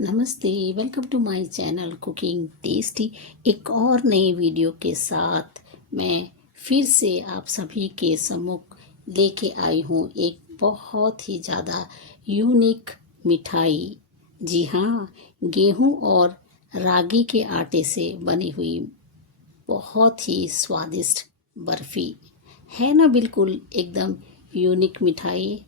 नमस्ते, welcome to my channel cooking tasty. एक और नए वीडियो के साथ मैं फिर से आप सभी के सम्मुख लेके आई हूँ एक बहुत ही ज़्यादा यूनिक मिठाई। जी हाँ, गेहूँ और रागी के आटे से बनी हुई बहुत ही स्वादिष्ट बर्फ़ी है ना। बिल्कुल एकदम यूनिक मिठाई,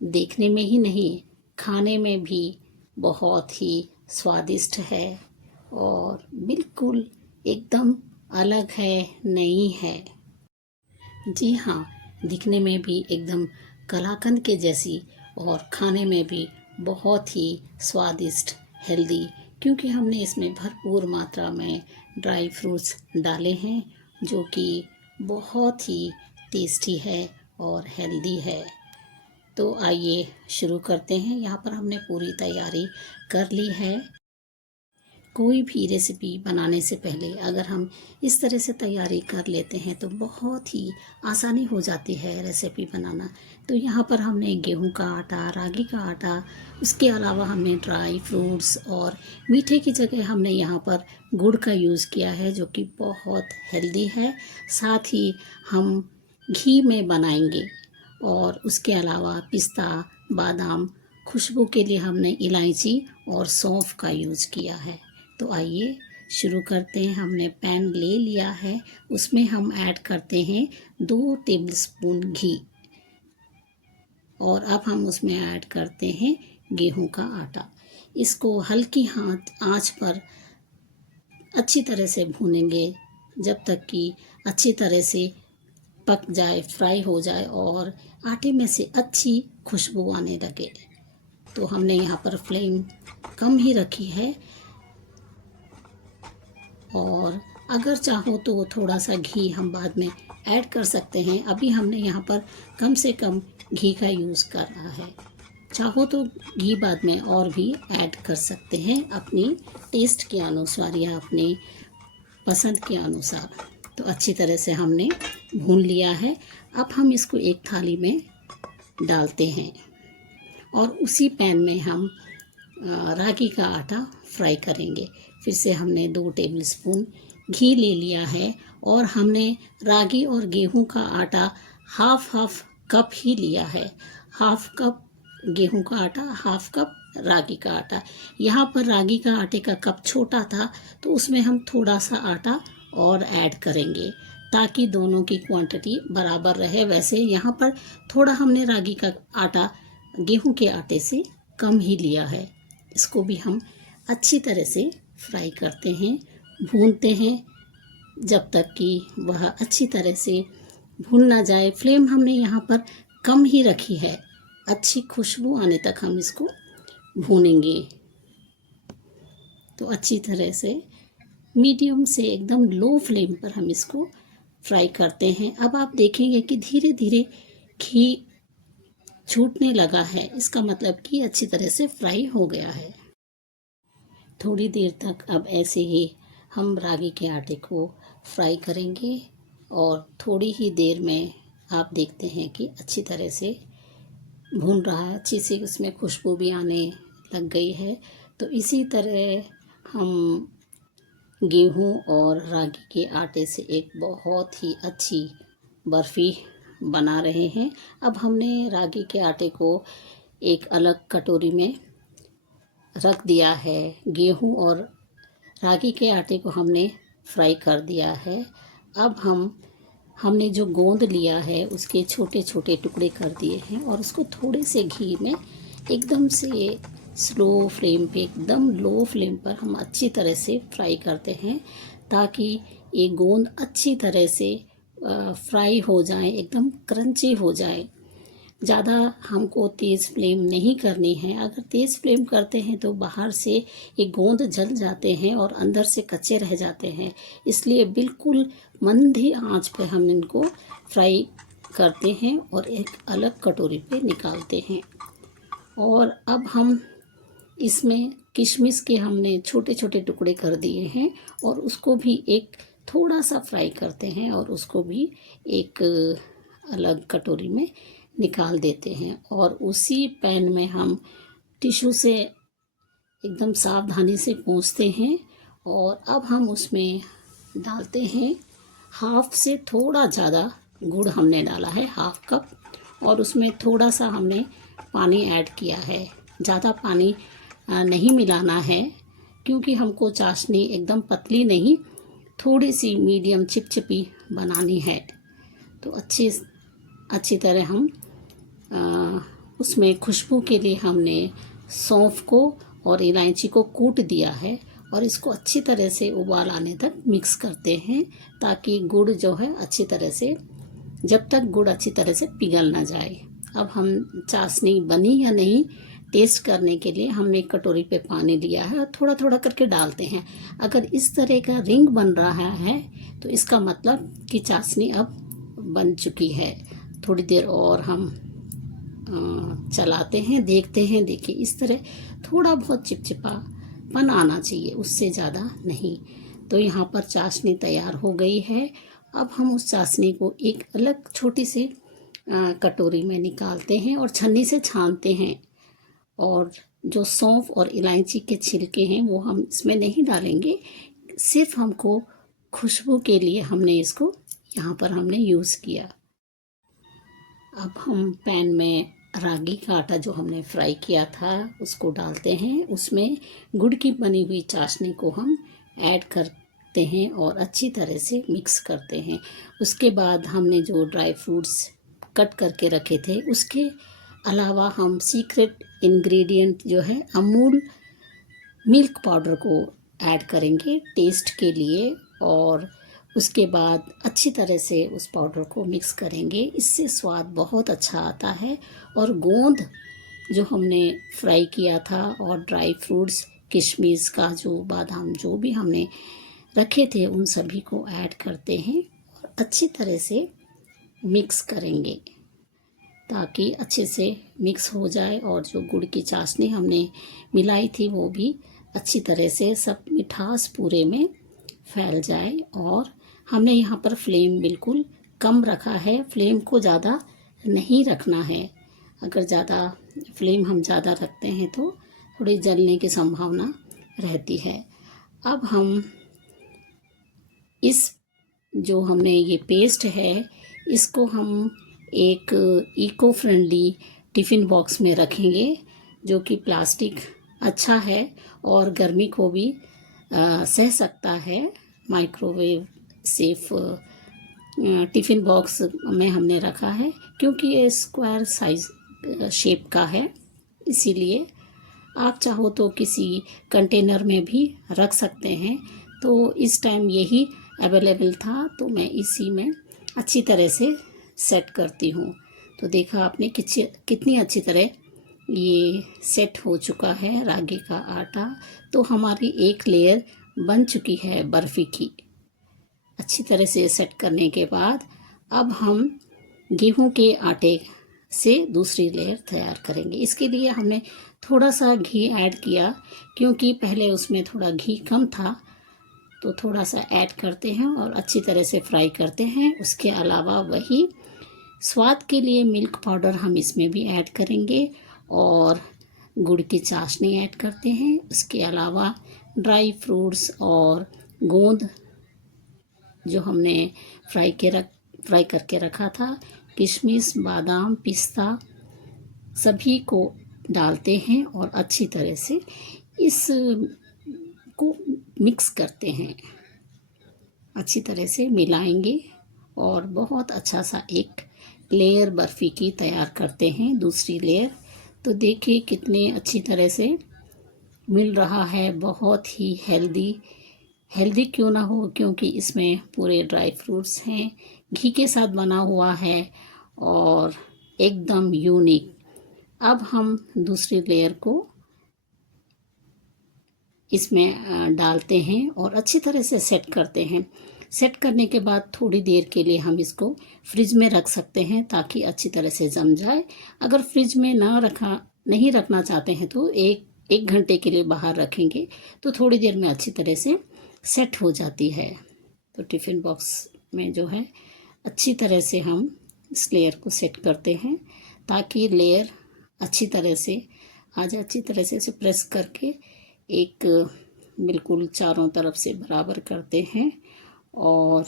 देखने में ही नहीं खाने में भी बहुत ही स्वादिष्ट है और बिल्कुल एकदम अलग है, नई है। जी हाँ, दिखने में भी एकदम कलाकंद के जैसी और खाने में भी बहुत ही स्वादिष्ट, हेल्दी, क्योंकि हमने इसमें भरपूर मात्रा में ड्राई फ्रूट्स डाले हैं जो कि बहुत ही टेस्टी है और हेल्दी है। तो आइए शुरू करते हैं। यहाँ पर हमने पूरी तैयारी कर ली है। कोई भी रेसिपी बनाने से पहले अगर हम इस तरह से तैयारी कर लेते हैं तो बहुत ही आसानी हो जाती है रेसिपी बनाना। तो यहाँ पर हमने गेहूं का आटा, रागी का आटा, उसके अलावा हमने ड्राई फ्रूट्स और मीठे की जगह हमने यहाँ पर गुड़ का यूज़ किया है जो कि बहुत हेल्दी है। साथ ही हम घी में बनाएंगे और उसके अलावा पिस्ता, बादाम, खुशबू के लिए हमने इलायची और सौंफ का यूज़ किया है। तो आइए शुरू करते हैं। हमने पैन ले लिया है, उसमें हम ऐड करते हैं 2 टेबलस्पून घी और अब हम उसमें ऐड करते हैं गेहूं का आटा। इसको हल्की आंच पर अच्छी तरह से भूनेंगे जब तक कि अच्छी तरह से पक जाए, फ्राई हो जाए और आटे में से अच्छी खुशबू आने लगे। तो हमने यहाँ पर फ्लेम कम ही रखी है और अगर चाहो तो थोड़ा सा घी हम बाद में ऐड कर सकते हैं। अभी हमने यहाँ पर कम से कम घी का यूज़ कर रहा है। चाहो तो घी बाद में और भी ऐड कर सकते हैं अपनी टेस्ट के अनुसार या अपने पसंद के अनुसार। तो अच्छी तरह से हमने भून लिया है। अब हम इसको एक थाली में डालते हैं और उसी पैन में हम रागी का आटा फ्राई करेंगे। फिर से हमने 2 टेबलस्पून घी ले लिया है और हमने रागी और गेहूं का आटा हाफ कप ही लिया है। हाफ कप गेहूं का आटा, हाफ कप रागी का आटा। यहाँ पर रागी का आटे का कप छोटा था तो उसमें हम थोड़ा सा आटा और ऐड करेंगे ताकि दोनों की क्वांटिटी बराबर रहे। वैसे यहाँ पर थोड़ा हमने रागी का आटा गेहूं के आटे से कम ही लिया है। इसको भी हम अच्छी तरह से फ्राई करते हैं, भूनते हैं जब तक कि वह अच्छी तरह से भून ना जाए। फ्लेम हमने यहाँ पर कम ही रखी है। अच्छी खुशबू आने तक हम इसको भूनेंगे। तो अच्छी तरह से मीडियम से एकदम लो फ्लेम पर हम इसको फ्राई करते हैं। अब आप देखेंगे कि धीरे धीरे घी छूटने लगा है, इसका मतलब कि अच्छी तरह से फ्राई हो गया है। थोड़ी देर तक अब ऐसे ही हम रागी के आटे को फ्राई करेंगे और थोड़ी ही देर में आप देखते हैं कि अच्छी तरह से भून रहा है, अच्छी सी उसमें खुशबू भी आने लग गई है। तो इसी तरह हम गेहूं और रागी के आटे से एक बहुत ही अच्छी बर्फ़ी बना रहे हैं। अब हमने रागी के आटे को एक अलग कटोरी में रख दिया है। गेहूं और रागी के आटे को हमने फ्राई कर दिया है। अब हमने जो गोंद लिया है उसके छोटे छोटे टुकड़े कर दिए हैं और उसको थोड़े से घी में एकदम से स्लो फ्लेम पे, एकदम लो फ्लेम पर हम अच्छी तरह से फ्राई करते हैं ताकि ये गोंद अच्छी तरह से फ्राई हो जाए, एकदम क्रंची हो जाए। ज़्यादा हमको तेज़ फ्लेम नहीं करनी है। अगर तेज़ फ्लेम करते हैं तो बाहर से ये गोंद जल जाते हैं और अंदर से कच्चे रह जाते हैं। इसलिए बिल्कुल मंदी आंच पे हम इनको फ्राई करते हैं और एक अलग कटोरी पे निकालते हैं। और अब हम इसमें किशमिश के हमने छोटे छोटे टुकड़े कर दिए हैं और उसको भी एक थोड़ा सा फ्राई करते हैं और उसको भी एक अलग कटोरी में निकाल देते हैं। और उसी पैन में हम टिश्यू से एकदम सावधानी से पोंछते हैं। और अब हम उसमें डालते हैं हाफ से थोड़ा ज़्यादा गुड़ हमने डाला है, हाफ कप, और उसमें थोड़ा सा हमने पानी ऐड किया है। ज़्यादा पानी नहीं मिलाना है क्योंकि हमको चाशनी एकदम पतली नहीं, थोड़ी सी मीडियम चिपचिपी बनानी है। तो अच्छी तरह हम उसमें खुशबू के लिए हमने सौंफ को और इलायची को कूट दिया है और इसको अच्छी तरह से उबाल आने तक मिक्स करते हैं ताकि गुड़ जो है अच्छी तरह से, जब तक गुड़ अच्छी तरह से पिघल ना जाए। अब हम चाशनी बनी या नहीं टेस्ट करने के लिए हमने एक कटोरी पे पानी लिया है और थोड़ा थोड़ा करके डालते हैं। अगर इस तरह का रिंग बन रहा है तो इसका मतलब कि चाशनी अब बन चुकी है। थोड़ी देर और हम चलाते हैं, देखते हैं। देखिए इस तरह थोड़ा बहुत चिपचिपापन आना चाहिए, उससे ज़्यादा नहीं। तो यहाँ पर चाशनी तैयार हो गई है। अब हम उस चाशनी को एक अलग छोटी सी कटोरी में निकालते हैं और छन्नी से छानते हैं। और जो सौंफ और इलायची के छिलके हैं वो हम इसमें नहीं डालेंगे, सिर्फ हमको खुशबू के लिए हमने इसको यहाँ पर हमने यूज़ किया। अब हम पैन में रागी का आटा जो हमने फ्राई किया था उसको डालते हैं। उसमें गुड़ की बनी हुई चाशनी को हम ऐड करते हैं और अच्छी तरह से मिक्स करते हैं। उसके बाद हमने जो ड्राई फ्रूट्स कट करके रखे थे उसके अलावा हम सीक्रेट इंग्रेडिएंट जो है अमूल मिल्क पाउडर को ऐड करेंगे टेस्ट के लिए। और उसके बाद अच्छी तरह से उस पाउडर को मिक्स करेंगे, इससे स्वाद बहुत अच्छा आता है। और गोंद जो हमने फ्राई किया था और ड्राई फ्रूट्स किशमिश काजू बादाम जो भी हमने रखे थे उन सभी को ऐड करते हैं और अच्छी तरह से मिक्स करेंगे ताकि अच्छे से मिक्स हो जाए और जो गुड़ की चाशनी हमने मिलाई थी वो भी अच्छी तरह से सब मिठास पूरे में फैल जाए। और हमने यहाँ पर फ्लेम बिल्कुल कम रखा है, फ्लेम को ज़्यादा नहीं रखना है। अगर ज़्यादा फ्लेम हम ज़्यादा रखते हैं तो थोड़ी जलने की संभावना रहती है। अब हम इस जो हमने ये पेस्ट है इसको हम एक इको फ्रेंडली टिफ़िन बॉक्स में रखेंगे जो कि प्लास्टिक अच्छा है और गर्मी को भी सह सकता है। माइक्रोवेव सेफ टिफ़िन बॉक्स में हमने रखा है क्योंकि ये स्क्वायर साइज शेप का है, इसीलिए आप चाहो तो किसी कंटेनर में भी रख सकते हैं। तो इस टाइम यही अवेलेबल था तो मैं इसी में अच्छी तरह से सेट करती हूँ। तो देखा आपने कितनी अच्छी तरह ये सेट हो चुका है रागी का आटा। तो हमारी एक लेयर बन चुकी है बर्फ़ी की। अच्छी तरह से सेट करने के बाद अब हम गेहूं के आटे से दूसरी लेयर तैयार करेंगे। इसके लिए हमने थोड़ा सा घी ऐड किया क्योंकि पहले उसमें थोड़ा घी कम था, तो थोड़ा सा ऐड करते हैं और अच्छी तरह से फ्राई करते हैं। उसके अलावा वही स्वाद के लिए मिल्क पाउडर हम इसमें भी ऐड करेंगे और गुड़ की चाशनी ऐड करते हैं। उसके अलावा ड्राई फ्रूट्स और गोंद जो हमने फ्राई करके रखा था, किशमिश बादाम पिस्ता सभी को डालते हैं और अच्छी तरह से इस को मिक्स करते हैं, अच्छी तरह से मिलाएंगे और बहुत अच्छा सा एक लेयर बर्फ़ी की तैयार करते हैं, दूसरी लेयर। तो देखिए कितने अच्छी तरह से मिल रहा है, बहुत ही हेल्दी क्यों ना हो क्योंकि इसमें पूरे ड्राई फ्रूट्स हैं, घी के साथ बना हुआ है और एकदम यूनिक। अब हम दूसरी लेयर को इसमें डालते हैं और अच्छी तरह से सेट करते हैं। सेट करने के बाद थोड़ी देर के लिए हम इसको फ्रिज में रख सकते हैं ताकि अच्छी तरह से जम जाए। अगर फ्रिज में नहीं रखना चाहते हैं तो एक घंटे के लिए बाहर रखेंगे तो थोड़ी देर में अच्छी तरह से सेट हो जाती है। तो टिफ़िन बॉक्स में जो है अच्छी तरह से हम इस लेयर को सेट करते हैं ताकि लेयर अच्छी तरह से आ जाए। अच्छी तरह से इसे प्रेस करके एक बिल्कुल चारों तरफ से बराबर करते हैं और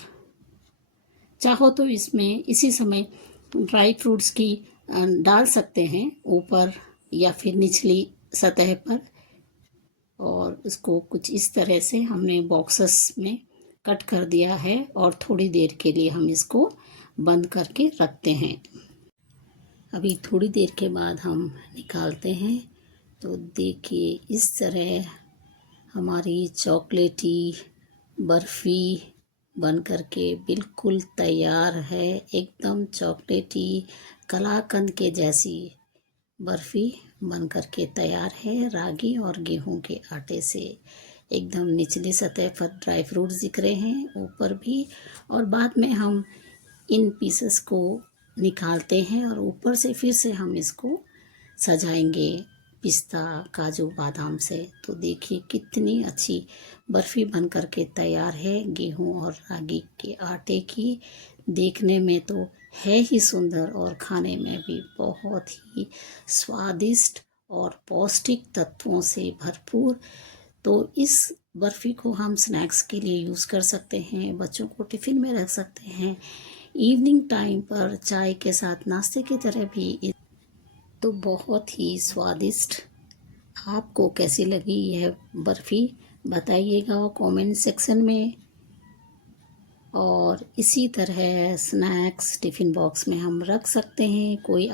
चाहो तो इसमें इसी समय ड्राई फ्रूट्स की डाल सकते हैं ऊपर या फिर निचली सतह पर। और इसको कुछ इस तरह से हमने बॉक्सेस में कट कर दिया है और थोड़ी देर के लिए हम इसको बंद करके रखते हैं। अभी थोड़ी देर के बाद हम निकालते हैं तो देखिए इस तरह हमारी चॉकलेटी बर्फ़ी बन करके बिल्कुल तैयार है। एकदम चॉकलेटी कलाकंद के जैसी बर्फ़ी बन करके तैयार है रागी और गेहूं के आटे से। एकदम निचली सतह पर ड्राई फ्रूट्स दिख रहे हैं, ऊपर भी। और बाद में हम इन पीसेस को निकालते हैं और ऊपर से फिर से हम इसको सजाएंगे पिस्ता काजू बादाम से। तो देखिए कितनी अच्छी बर्फ़ी बन करके तैयार है गेहूं और रागी के आटे की। देखने में तो है ही सुंदर और खाने में भी बहुत ही स्वादिष्ट और पौष्टिक तत्वों से भरपूर। तो इस बर्फ़ी को हम स्नैक्स के लिए यूज़ कर सकते हैं, बच्चों को टिफ़िन में रख सकते हैं, इवनिंग टाइम पर चाय के साथ नाश्ते की तरह भी। तो बहुत ही स्वादिष्ट। आपको कैसी लगी यह बर्फ़ी बताइएगा कमेंट सेक्शन में। और इसी तरह स्नैक्स टिफ़िन बॉक्स में हम रख सकते हैं, कोई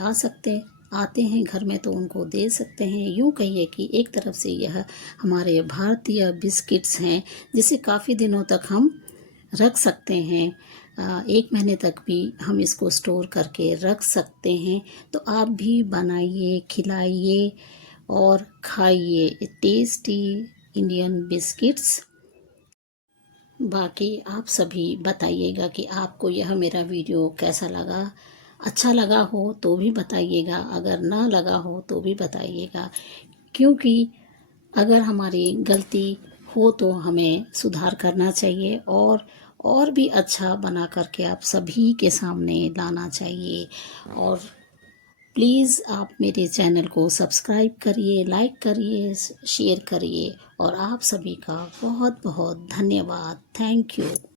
आते हैं घर में तो उनको दे सकते हैं। यूँ कहिए कि एक तरफ से यह हमारे भारतीय बिस्किट्स हैं जिसे काफ़ी दिनों तक हम रख सकते हैं। 1 महीने तक भी हम इसको स्टोर करके रख सकते हैं। तो आप भी बनाइए, खिलाइए और खाइए टेस्टी इंडियन बिस्किट्स। बाकी आप सभी बताइएगा कि आपको यह मेरा वीडियो कैसा लगा। अच्छा लगा हो तो भी बताइएगा, अगर ना लगा हो तो भी बताइएगा, क्योंकि अगर हमारी गलती हो तो हमें सुधार करना चाहिए और भी अच्छा बना करके आप सभी के सामने लाना चाहिए। और प्लीज़ आप मेरे चैनल को सब्सक्राइब करिए, लाइक करिए, शेयर करिए। और आप सभी का बहुत बहुत धन्यवाद। Thank you.